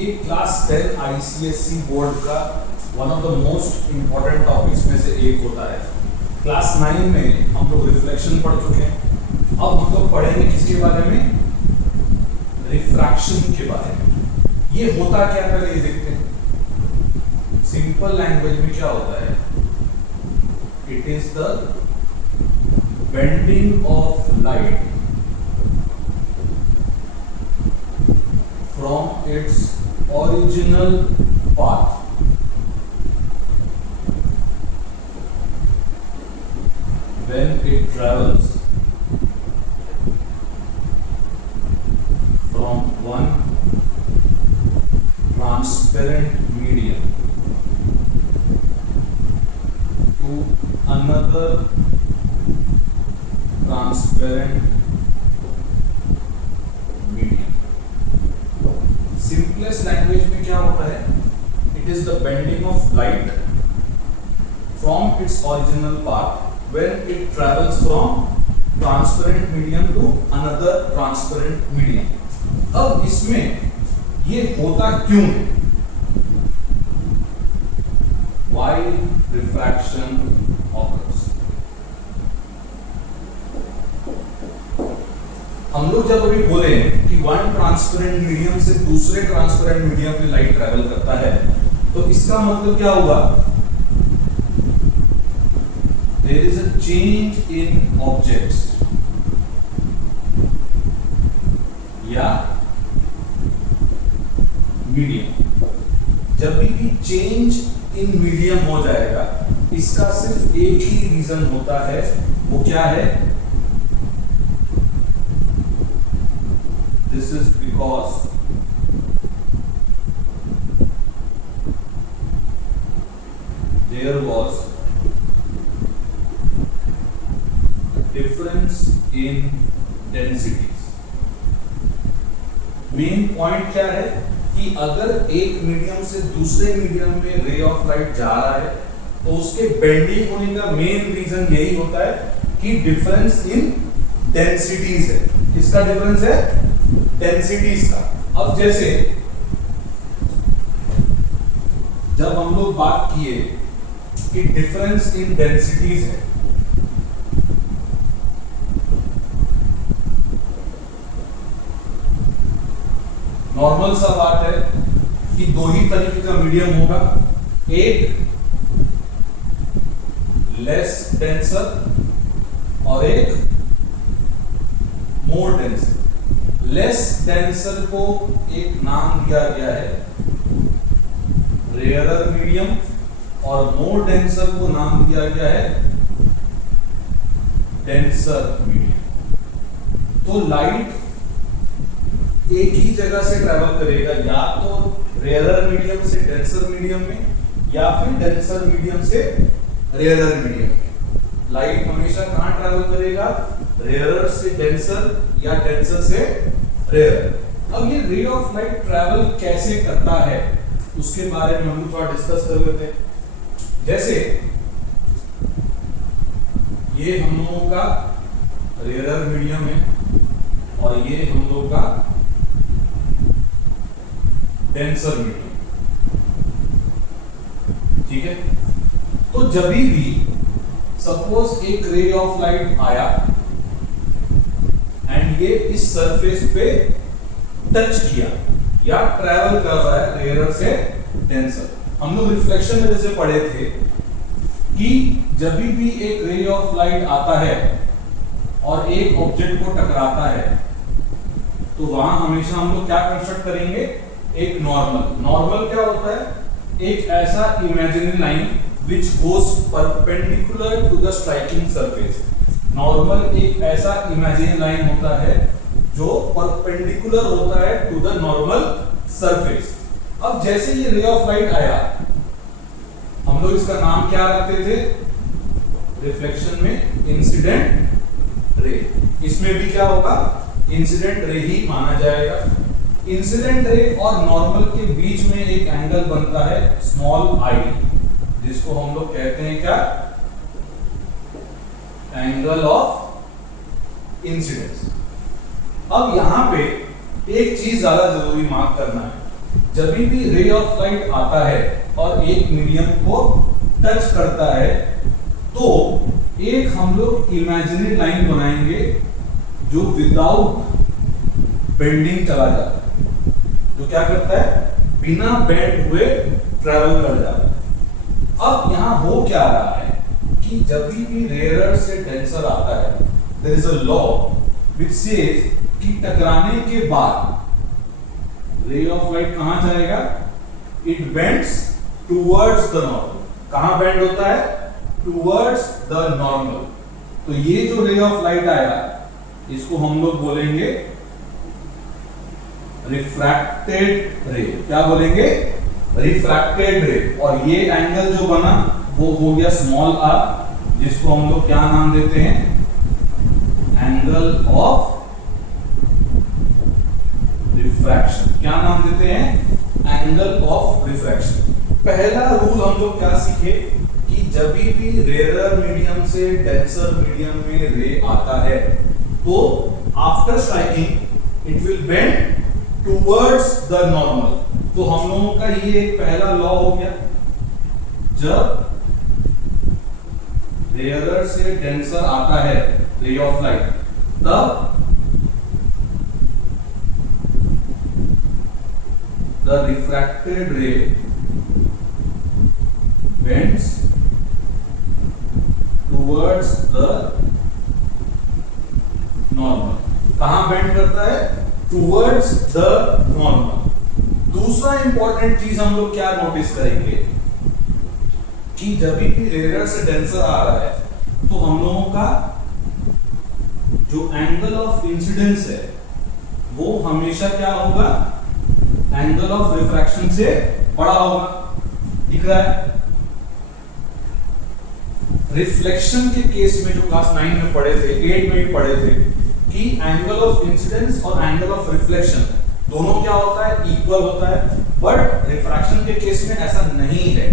ये class 10 ICSE board का one of the most important topics में से एक होता है। क्लास 9 में हम लोग रिफ्लेक्शन पढ़ चुके हैं। अब हम लोग पढ़ेंगे किसके बारे में? रिफ्रैक्शन के बारे में। ये होता क्या है ये देखते हैं। सिंपल लैंग्वेज में क्या होता है? It is the bending of light from its original path when it travels from one transparent medium to another transparent simplest language में क्या होता है? It is the bending of light from its original path when it travels from transparent medium to another transparent medium. अब इसमें ये होता क्यों है? Why refraction occurs? हम लोग जब अभी बोले कि वन ट्रांसपेरेंट मीडियम से दूसरे ट्रांसपेरेंट मीडियम में लाइट ट्रैवल करता है, तो इसका मतलब क्या हुआ? There is a change in objects या मीडियम। जब भी चेंज इन मीडियम हो जाएगा, इसका सिर्फ एक ही रीजन होता है। वो क्या है? This is because there was a difference in densities. Main point क्या है कि अगर एक मीडियम से दूसरे मीडियम में रे ऑफ लाइट जा रहा है, तो उसके बेंडिंग होने का मेन रीजन यही होता है कि डिफरेंस इन डेंसिटीज है। किसका डिफरेंस है? डेंसिटीज का। अब जैसे जब हम लोग बात किए कि डिफरेंस इन डेंसिटीज है, नॉर्मल सा बात है कि दो ही तरीके का मीडियम होगा, एक लेस डेंसर और एक मोर डेंसर। लेस डेंसर को एक नाम दिया गया है रेयरर मीडियम और मोर डेंसर को नाम दिया गया है डेंसर मीडियम। तो लाइट एक ही जगह से ट्रैवल करेगा, या तो रेयरर मीडियम से डेंसर मीडियम में या फिर डेंसर मीडियम से रेयरर मीडियम में। लाइट हमेशा कहां ट्रैवल करेगा? रेयरर से डेंसर या डेंसर से रेयर। अब ये रे ऑफ लाइट ट्रैवल कैसे करता है उसके बारे में हम थोड़ा डिस्कस कर लेते हैं। जैसे ये हम लोगों का रेयरर मीडियम है और ये हम लोग का डेंसर मीडियम, ठीक है। तो जब भी सपोज एक रे ऑफ लाइट आया एंड ये इस सरफेस पे टच किया या ट्रैवल कर रहा है रेयरर से डेंसर। हम लोग रिफ्लेक्शन में जैसे पढ़े थे कि जब भी एक रे ऑफ लाइट आता है और एक ऑब्जेक्ट को टकराता है, तो वहां हमेशा हम लोग क्या कंस्ट्रक्ट करेंगे? एक नॉर्मल क्या होता है? एक ऐसा imaginary line which goes perpendicular to the striking surface. Normal एक ऐसा इमेजिनरी लाइन होता है जो परपेंडिकुलर होता है टू द नॉर्मल सरफेस। अब जैसे ये रे ऑफ लाइट आया, हम लोग इसका नाम क्या रखते थे रिफ्लेक्शन में? Incident ray. इसमें भी क्या होगा? इंसिडेंट रे ही माना जाएगा। इंसिडेंट रे और नॉर्मल के बीच में एक एंगल बनता है स्मॉल आई, जिसको हम लोग कहते हैं क्या? Angle of incidence. अब यहां पे एक चीज ज्यादा जरूरी मार्क करना है जब भी रे ऑफ लाइट आता है और एक मीडियम को टच करता है तो एक हम लोग इमेजिनरी लाइन बनाएंगे जो विदाउट बेंडिंग चला जाता है, जो क्या करता है बिना बेंड हुए ट्रैवल कर जाता है। अब यहां हो क्या रहा है कि जब भी रेयरर से डेंसर आता है, there is a law which says कि टकराने के बाद रे ऑफ लाइट कहां जाएगा, it bends towards the normal. कहां बेंड होता है, टुवर्ड्स द नॉर्मल। तो ये जो रे ऑफ लाइट आया इसको हम लोग बोलेंगे रिफ्रैक्टेड रे। क्या बोलेंगे, रिफ्रैक्टेड रे। और ये एंगल जो बना वो हो गया स्मॉल r, जिसको हम लोग क्या नाम देते हैं, एंगल ऑफ रिफ्रैक्शन। क्या नाम देते हैं, एंगल ऑफ रिफ्रैक्शन। पहला रूल हम लोग क्या सीखे कि जब भी रेयरर मीडियम से डेंसर मीडियम में रे आता है तो after striking it will bend towards the normal. तो हम लोगों का ये एक पहला लॉ हो गया, जब रेयरर से डेंसर आता है रे ऑफ लाइट तब द रिफ्रैक्टेड रे bends towards the normal। कहां बेंड करता है, towards the normal। दूसरा इंपॉर्टेंट चीज हम लोग क्या नोटिस करेंगे कि जब भी रेयरर से डेंसर आ रहा है तो हम लोगों का जो एंगल ऑफ इंसिडेंस है वो हमेशा क्या होगा, एंगल ऑफ रिफ्रैक्शन से बड़ा होगा। दिख रहा है, रिफ्लेक्शन के केस में जो क्लास 9 में पढ़े थे, 8 में भी पढ़े थे कि एंगल ऑफ इंसिडेंस और एंगल ऑफ रिफ्लेक्शन दोनों क्या होता है, इक्वल होता है। बट रिफ्रैक्शन के केस में ऐसा नहीं है।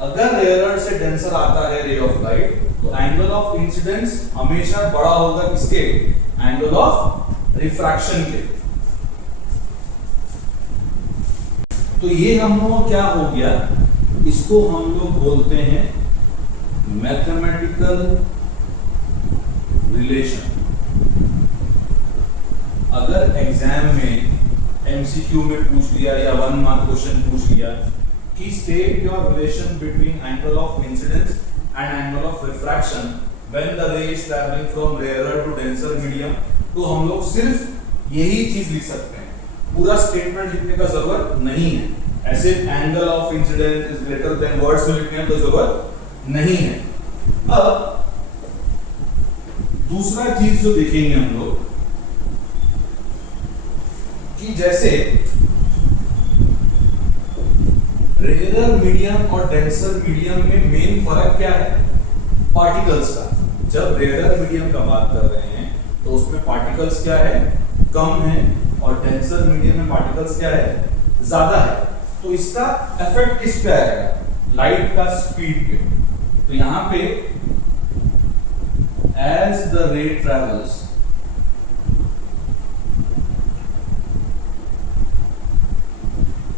अगर रेयरर से डेंसर आता है रे ऑफ लाइट तो एंगल ऑफ इंसिडेंस हमेशा बड़ा होगा किसके, एंगल ऑफ रिफ्रैक्शन के। तो ये हम लोग क्या हो गया, इसको हम लोग बोलते हैं मैथमेटिकल रिलेशन। अगर एग्जाम में एमसीक्यू में पूछ लिया या 1 मार्क क्वेश्चन पूछ लिया कि state your relation between angle of incidence and angle of refraction when the ray is travelling from rarer to denser medium, तो हम लोग सिर्फ यही चीज लिख सकते हैं, पूरा स्टेटमेंट लिखने का जरूरत नहीं है। ऐसे angle of incidence is greater than words में लिखने की जरूरत नहीं है। अब दूसरा चीज जो देखेंगे हम लोग कि जैसे रेयरर मीडियम और डेंसर मीडियम में मेन फर्क क्या है, पार्टिकल्स का। जब रेयरर मीडियम का बात कर रहे हैं तो उसमें पार्टिकल्स क्या है, कम है, और डेंसर मीडियम में पार्टिकल्स क्या है, ज्यादा है। तो इसका इफेक्ट किस पे आएगा, लाइट का स्पीड पे। तो यहां पे as the ray travels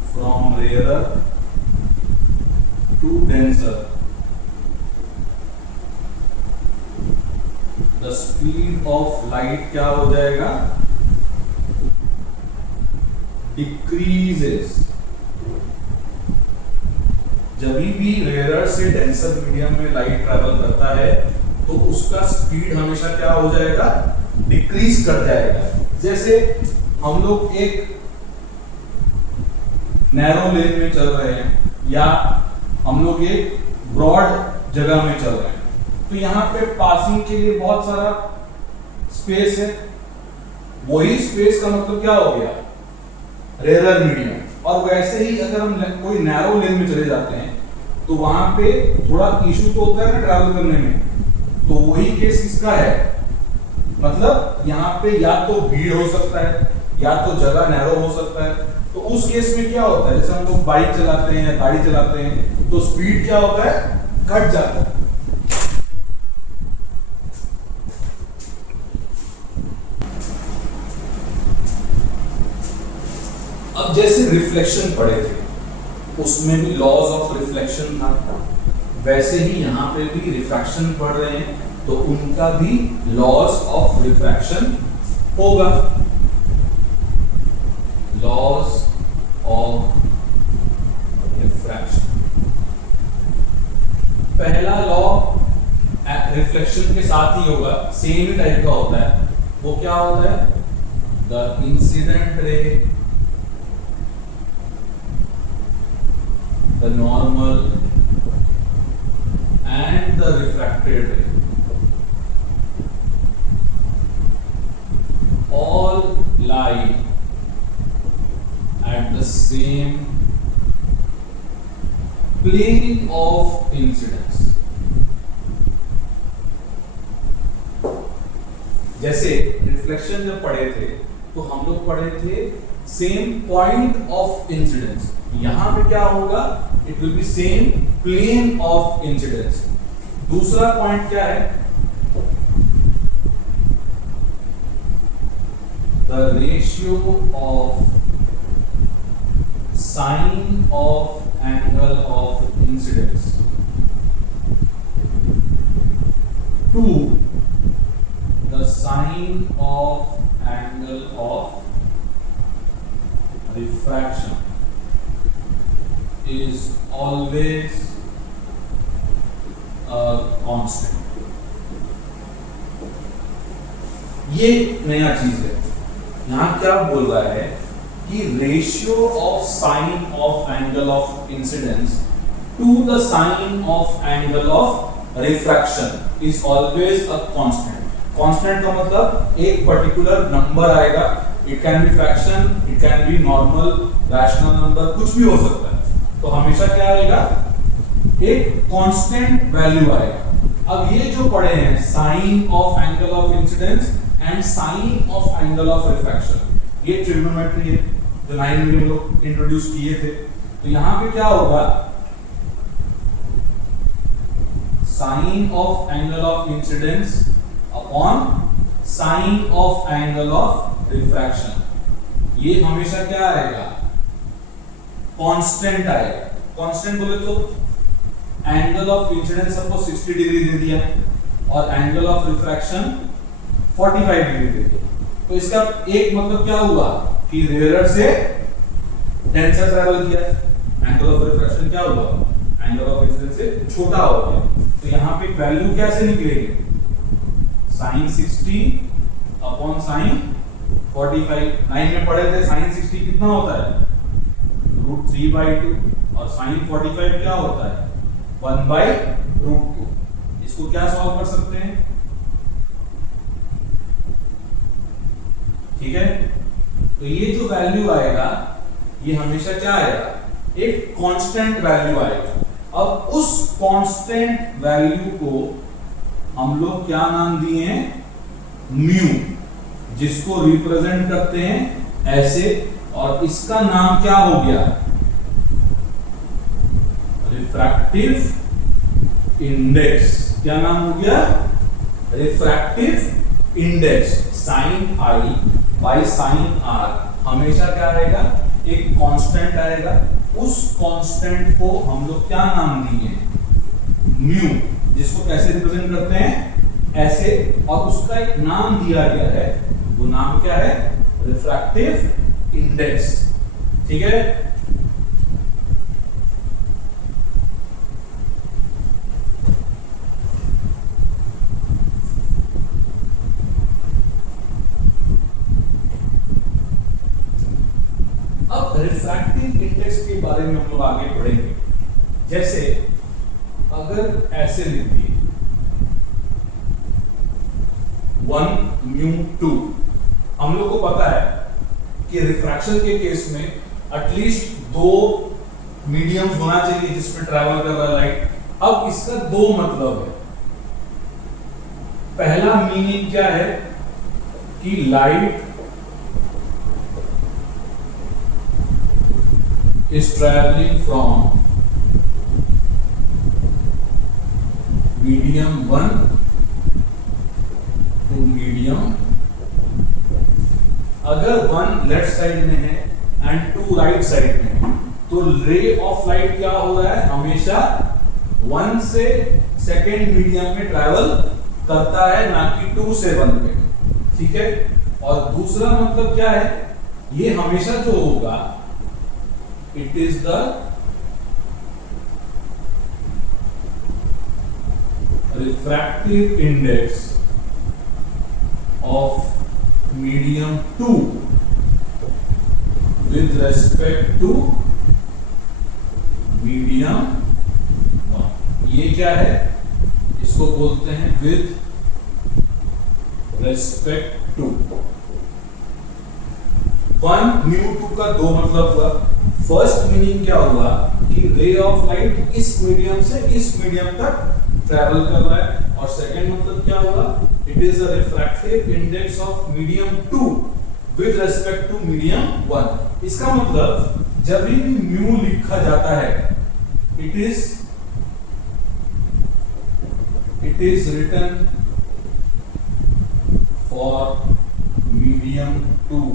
from rarer to denser, the speed of light क्या हो जाएगा, decreases। जब भी रेयरर से डेंसर मीडियम में लाइट ट्रैवल करता है तो उसका स्पीड हमेशा क्या हो जाएगा, डिक्रीज कर जाएगा। जैसे हम लोग एक नैरो लेन में चल रहे हैं या हम लोग एक ब्रॉड जगह में चल रहे हैं, तो यहाँ पे पासिंग के लिए बहुत सारा स्पेस है। वही स्पेस का मतलब क्या हो गया, रेयरर मीडियम। और वैसे ही अगर हम कोई नैरो लेन में चले जाते हैं तो वहां पे थोड़ा इशू तो होता है ना ट्रैवल करने में, तो वही केस किसका है, मतलब यहाँ पे या तो भीड़ हो सकता है या तो जगह नैरो हो सकता है। तो उस केस में क्या होता है, जैसे हम लोग बाइक चलाते हैं या गाड़ी चलाते हैं तो स्पीड क्या होता है, घट जाता है। अब जैसे रिफ्लेक्शन पढ़े थे उसमें भी लॉज ऑफ रिफ्लेक्शन था, वैसे ही यहाँ पे भी रिफ्रैक्शन पढ़ रहे हैं तो उनका भी लॉज ऑफ रिफ्रैक्शन होगा। लॉज ऑफ रिफ्रैक्शन, पहला लॉ रिफ्लेक्शन के साथ ही होगा, सेम ही टाइप का होता है। वो क्या होता है? The incident ray, the normal and the refracted रे all lie at the same plane of incidence। जैसे रिफ्लेक्शन जब पढ़े थे तो हम लोग पढ़े थे सेम पॉइंट ऑफ इंसिडेंस, यहां पे क्या होगा? It will be same plane of incidence. दूसरा पॉइंट क्या है? The ratio of sine of angle of incidence to the sine of angle of refraction is always a constant। ये नया चीज है। यहां क्या बोल रहा है कि ratio of sine of angle of incidence to the sine of angle of refraction is always a constant. Constant का मतलब एक पर्टिकुलर नंबर आएगा, it can be fraction, it can be normal, rational number, कुछ भी हो सकता है। तो हमेशा क्या आएगा? एक कांस्टेंट वैल्यू आएगा। अब ये जो पढ़े हैं sine of angle of incidence and sine of angle of refraction, ये ट्रिग्नोमेट्री है जो 9 में हम लोग इंट्रोड्यूस किए थे। तो यहां पे क्या होगा? Sine of angle of incidence upon sine of angle of refraction, ये हमेशा क्या आएगा? कांस्टेंट आएगा। कांस्टेंट बोले तो एंगल ऑफ इंसिडेंस सबको 60 डिग्री दे दिया और एंगल ऑफ रिफ्रैक्शन 45 डिग्री दे दिया। तो इसका एक मतलब क्या हुआ कि रेयरर से डेंसर ट्रैवल किया, एंगल ऑफ रिफ्रैक्शन क्या हुआ? एंगल ऑफ इंसिडेंस से छोटा हो गया। तो यहाँ पे वैल्यू कैसे निकलेगी? Sign 60 upon sine 45। 9 में पढ़े थे साइन 60 कितना होता है? √3/2 और साइन 45 क्या होता है? 1/√2। इसको क्या सॉल्व कर सकते हैं? ठीक है, तो ये जो वैल्यू आएगा ये हमेशा क्या आएगा? एक कांस्टेंट वैल्यू आएगा। अब उस कांस्टेंट वैल्यू को हम लोग क्या नाम दिए हैं? म्यू, जिसको रिप्रेजेंट करते हैं ऐसे, और इसका नाम क्या हो गया? Refractive index. क्या नाम हो गया? Refractive index. Sine i by sine r हमेशा क्या आएगा? एक कांस्टेंट आएगा। उस कांस्टेंट को हम लोग क्या नाम दिए? म्यू, जिसको कैसे रिप्रेजेंट करते हैं? ऐसे, और उसका एक नाम दिया गया है, वो नाम क्या है? Refractive index. ठीक है, रिफ्रैक्टिव इंडेक्स के बारे में हम लोग आगे पढ़ेंगे। जैसे अगर ऐसे लिख दिए 1 म्यू 2, हम लोग को पता है कि रिफ्रैक्शन के केस में एटलीस्ट 2 मीडियम्स होना चाहिए जिसमें ट्रैवल कर रहा है लाइट। अब इसका 2 मतलब है। पहला मीनिंग क्या है कि light is traveling from medium 1 to medium, अगर 1 लेफ्ट साइड में है एंड टू राइट साइड में, तो रे ऑफ लाइट क्या हो रहा है, हमेशा 1 से सेकेंड मीडियम में ट्रैवल करता है, ना कि 2 से 1 पे, ठीक है। और दूसरा मतलब क्या है, ये हमेशा जो होगा, it is the refractive index of medium 2 with respect to medium 1। ये क्या है, इसको बोलते हैं विद रेस्पेक्ट टू। 1 म्यू 2 का दो मतलब हुआ। फर्स्ट मीनिंग क्या हुआ कि रे ऑफ लाइट इस मीडियम से इस मीडियम तक ट्रैवल कर रहा है, और सेकंड मतलब क्या हुआ, it is the refractive index of medium 2 with respect to medium 1। इसका मतलब जब भी म्यू लिखा जाता है, it is written for medium 2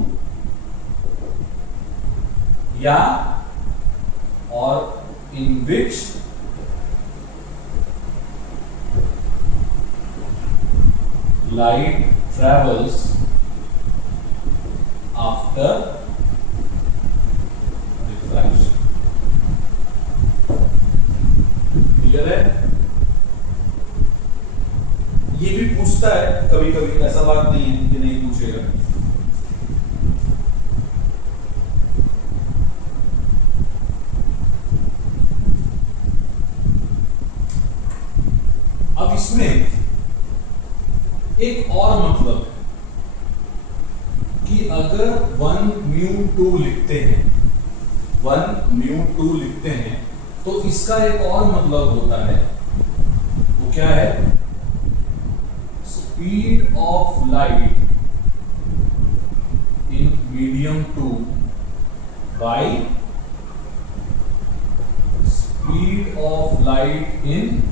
या और in which light travels after refraction। Clear है? ये भी पूछता है कभी कभी, ऐसा बात नहीं है कि नहीं पूछेगा। अब इसमें एक और मतलब कि अगर 1 म्यू 2 लिखते हैं, 1 म्यू 2 लिखते हैं, तो इसका एक और मतलब होता है, वो क्या है, speed of light in medium 2 by speed of light in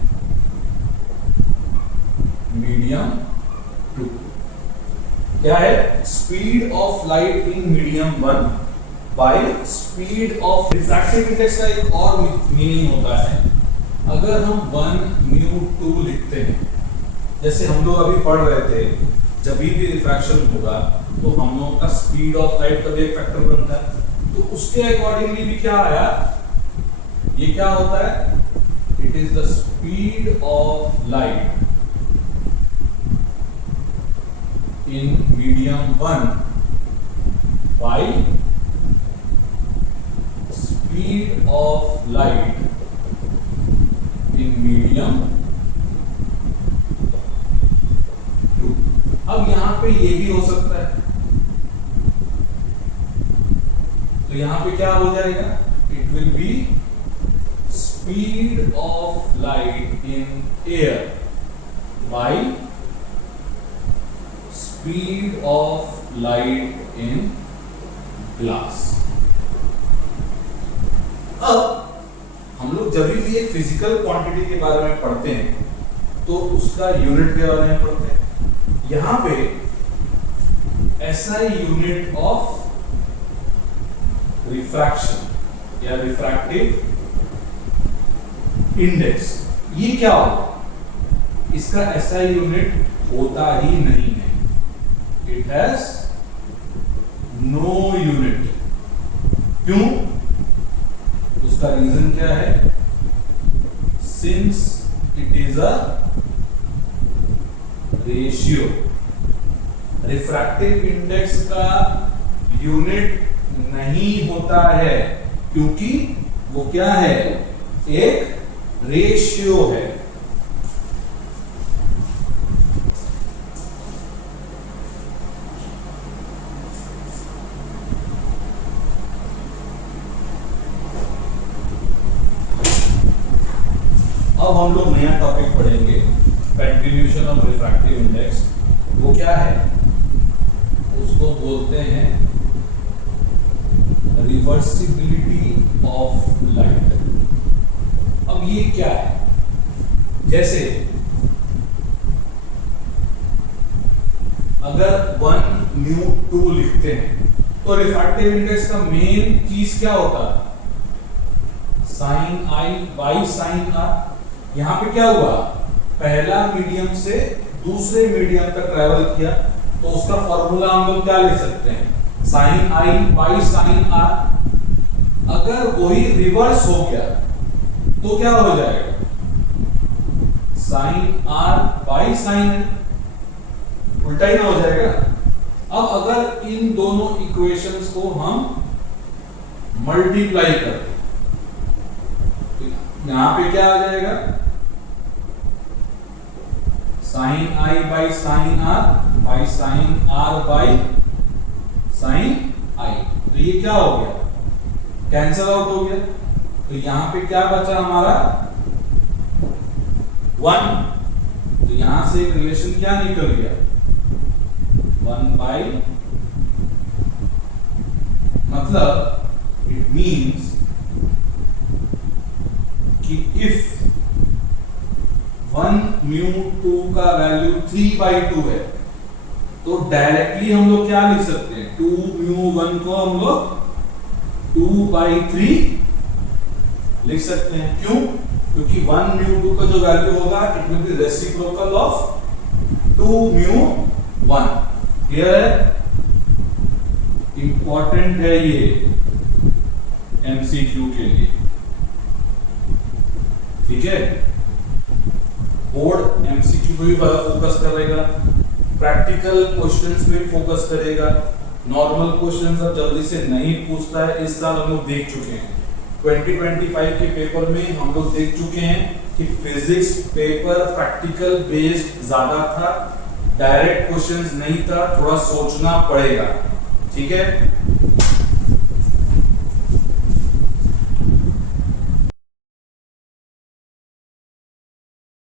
medium 2। क्या है, speed of light in medium 1 by speed of refractive index का एक और मीनिंग होता है, अगर हम 1 म्यू 2 लिखते हैं, जैसे हम लोग अभी पढ़ रहे थे, जब भी रिफ्रैक्शन होगा तो हम लोगों का स्पीड ऑफ लाइट का भी एक फैक्टर बनता है, तो उसके अकॉर्डिंगली भी क्या आया, ये क्या होता है, it is the speed of light in medium 1 by speed of light in medium 2। अब यहां पे ये भी हो सकता है, तो यहां पे क्या हो जाएगा, it will B speed of light in air by speed of light in glass. अब हम लोग जब भी एक फिजिकल क्वांटिटी के बारे में पढ़ते हैं तो उसका यूनिट के बारे में पढ़ते हैं। यहां पे SI यूनिट ऑफ रिफ्रैक्शन या रिफ्रैक्टिव इंडेक्स, ये क्या होगा, इसका SI यूनिट होता ही नहीं है, it has no unit। क्यों? उसका रीजन क्या है, since it is a ratio। Refractive index का यूनिट नहीं होता है, क्योंकि वो क्या है, एक रेशियो है। अब हम लोग नया टॉपिक पढ़ेंगे, कंट्रीब्यूशन ऑफ रिफ्रैक्टिव इंडेक्स। वो क्या है, उसको बोलते हैं रिवर्सिबिलिटी ऑफ लाइट। अब ये क्या है, जैसे अगर 1 म्यू 2 लिखते हैं, तो रिफ्रैक्टिव इंडेक्स का मेन चीज क्या होता है? Sine i by sine r. यहां पे क्या हुआ, पहला मीडियम से दूसरे मीडियम तक ट्रेवल किया, तो उसका फॉर्मूला हम लोग क्या ले सकते हैं? Sine i by sine r. अगर वही रिवर्स हो गया तो क्या हो जाएगा? साइन आर बाई साइन, उल्टा ही ना हो जाएगा। अब अगर इन दोनों इक्वेशंस को हम मल्टीप्लाई करते, यहां पे क्या आ जाएगा? Sine i by sine r by sine r by sine i, तो ये क्या हो गया? कैंसल आउट हो गया। तो यहां पे क्या बचा हमारा? 1। तो यहां से एक रिलेशन क्या निकल गया? 1 बाई, मतलब इट मीन्स कि इफ 1 म्यू 2 का वैल्यू 3/2 है, तो डायरेक्टली हम लोग क्या लिख सकते हैं? 2 म्यू 1 को हम लोग 2/3 लिख सकते हैं। क्यों? क्योंकि 1 म्यू 2 का जो वैल्यू होगा it will B reciprocal of 2 mu 1। Clear है? इंपॉर्टेंट है ये एमसीक्यू के लिए, ठीक है? बोर्ड एमसीक्यू पे भी बड़ा फोकस करेगा, प्रैक्टिकल क्वेश्चंस में फोकस करेगा, नॉर्मल क्वेश्चंस अब जल्दी से नहीं पूछता है। इस साल हम लोग देख चुके हैं 2025 के पेपर में हम लोग देख चुके हैं कि फिजिक्स पेपर प्रैक्टिकल बेस्ड ज्यादा था, डायरेक्ट क्वेश्चंस नहीं था, थोड़ा सोचना पड़ेगा, ठीक है?